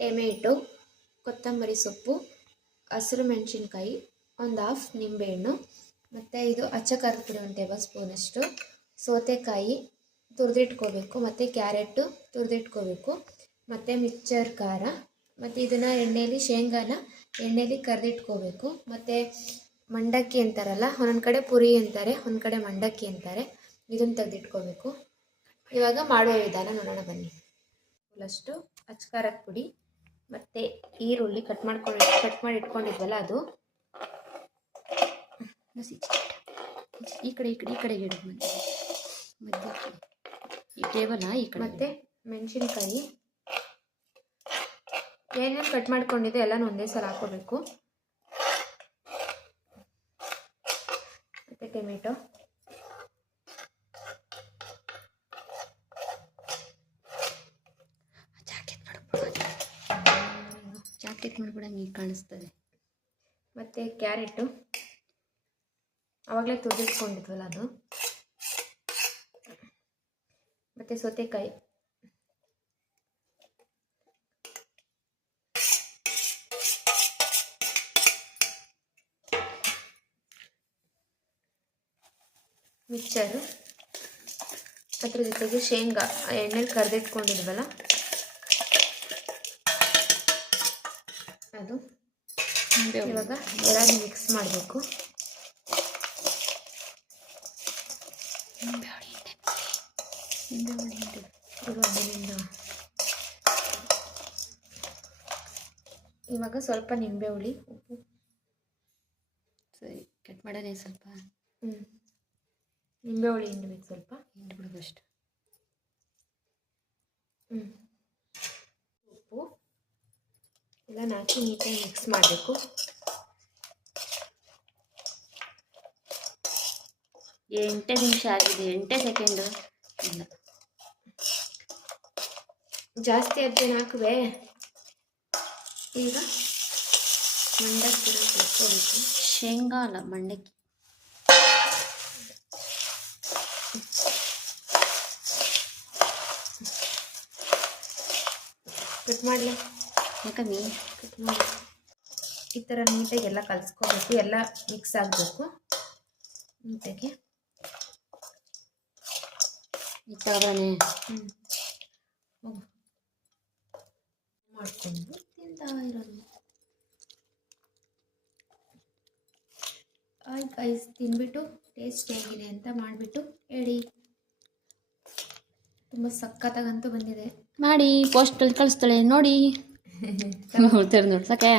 Tomato, ಕೊತ್ತಂಬರಿ ಸೊಪ್ಪು, ಹಸಿರು ಮೆಣಸಿನ್ಕಾಯಿ, ಒಂದು ಹಾಫ್ ನಿಂಬೆಹಣ್ಣು, ಮತ್ತು ಇದು ಅಚ್ಚ ಖಾರದ ಪುಡಿ 1 ಟೇಬಲ್ ಸ್ಪೂನಷ್ಟು, ಸೌತೆಕಾಯಿ ತುರಿದಿಟ್ಕೋಬೇಕು, ಮತ್ತು ಕ್ಯಾರೆಟು ತುರಿದಿಟ್ಕೋಬೇಕು, ಮತ್ತು ಮಿಕ್ಚರ್ ಖಾರ, ಮತ್ತು ಇದನ್ನು ಶೇಂಗಾನ ಎಣ್ಣೆಯಲ್ಲಿ ಕರೆದಿಟ್ಕೋಬೇಕು, ಮತ್ತು ಮಂಡಕ್ಕಿ ಅಂತಾರಲ್ಲ, ಒಂದೊಂದು ಕಡೆ ಪುರಿ ಅಂತಾರೆ, ಒಂದು ಕಡೆ ಮಂಡಕ್ಕಿ ಅಂತಾರೆ, ಇದನ್ನು ತೆಗೆದಿಟ್ಕೋಬೇಕು. ಇವಾಗ ಮಾಡುವ ವಿಧಾನ ನೋಡೋಣ ಬನ್ನಿ. ಅಷ್ಟು ಅಚ್ಚ ಖಾರದ ಪುಡಿ ಮತ್ತು ಈರುಳ್ಳಿ ಕಟ್ ಮಾಡಿ ಇಟ್ಕೊಂಡಿದ್ವಲ್ಲ ಅದು, ಈ ಕಡೆ ಗಿಡ ಮಧ್ಯ ಈ ಟೇಬಲ್ ಈ ಕಡೆ, ಮತ್ತು ಮೆಣಸಿನ್ಕಾಯಿ ಏನೇನು ಕಟ್ ಮಾಡ್ಕೊಂಡಿದೆ ಎಲ್ಲನೂ ಒಂದೇ ಸಲ ಹಾಕೋಬೇಕು. ಮತ್ತು ಟೊಮೆಟೊ, ಜಾಕೆಟ್ ಮಾಡ್ಬಿಡಂಗೆ ಈಗ ಕಾಣಿಸ್ತದೆ, ಮತ್ತು ಕ್ಯಾರೆಟು ಆವಾಗಲೇ ತುರಿದಿಟ್ಕೊಂಡಿದ್ವಲ್ಲ ಅದು, ಮತ್ತು ಸೌತೆಕಾಯಿ, ಮಿಕ್ಚರು, ಅದ್ರ ಜೊತೆಗೆ ಶೇಂಗಾ ಎಣ್ಣೆಲಿ ಕರೆದಿಟ್ಕೊಂಡಿದ್ವಲ್ಲ ಅದು. ಇವಾಗ ಎಲ್ಲ ಮಿಕ್ಸ್ ಮಾಡಬೇಕು. ಇವಾಗ ಸ್ವಲ್ಪ ನಿಂಬೆ ಹುಳಿ, ಉಪ್ಪು, ಸರಿ ಕಟ್ ಮಾಡೋಣ ಸ್ವಲ್ಪ. ನಿಂಬೆ ಹುಳಿ ಹಿಂಡಬೇಕು, ಸ್ವಲ್ಪ ಹಿಂಡ್ಬಿಡೋದಷ್ಟು. ಉಪ್ಪು ಎಲ್ಲ ಹಾಕಿ ನೀಟಾಗಿ ಮಿಕ್ಸ್ ಮಾಡಬೇಕು. 8 ನಿಮಿಷ ಆಗಿದೆ, 8 ಸೆಕೆಂಡು ಇಲ್ಲ, ಜಾಸ್ತಿ ಅರ್ಜೆಂಟ್ ಹಾಕುವೆ. ಈಗ ಮಂಡಕ್ಕಿ ಸೇರಿಸ್ಕೋಬೇಕು. ಶೇಂಗಾ ಅಲ್ಲ ಮಂಡಕ್ಕಿ. ಕಟ್ ಮಾಡಲಿ, ಯಾಕಮ್ಮಿ ಕಟ್ ಮಾಡಿ. ಈ ಥರ ನೀಟಾಗಿ ಎಲ್ಲ ಕಲಿಸ್ಕೋಬೇಕು, ಎಲ್ಲ ಮಿಕ್ಸ್ ಆಗಬೇಕು ನೀಟಾಗಿ. ಈಗ ತಗೊಬನ್ನಿ. ಮಾಡಿಕೊಂಡು ತಿಂತಾ ಇರೋದು. ಆಯ್ತು ಗೈಸ್, ತಿಂದ್ಬಿಟ್ಟು ಟೇಸ್ಟ್ ಹೇಗಿದೆ ಅಂತ ಮಾಡಿಬಿಟ್ಟು ಹೇಳಿ. ತುಂಬ ಸಖತ್ತಾಗಂತೂ ಬಂದಿದೆ. ಮಾಡಿ ಪೋಸ್ಟಲ್ಲಿ ಕಳಿಸ್ತಾಳೆ ನೋಡಿ. ನೋಡಿ ಸಾಕೆ.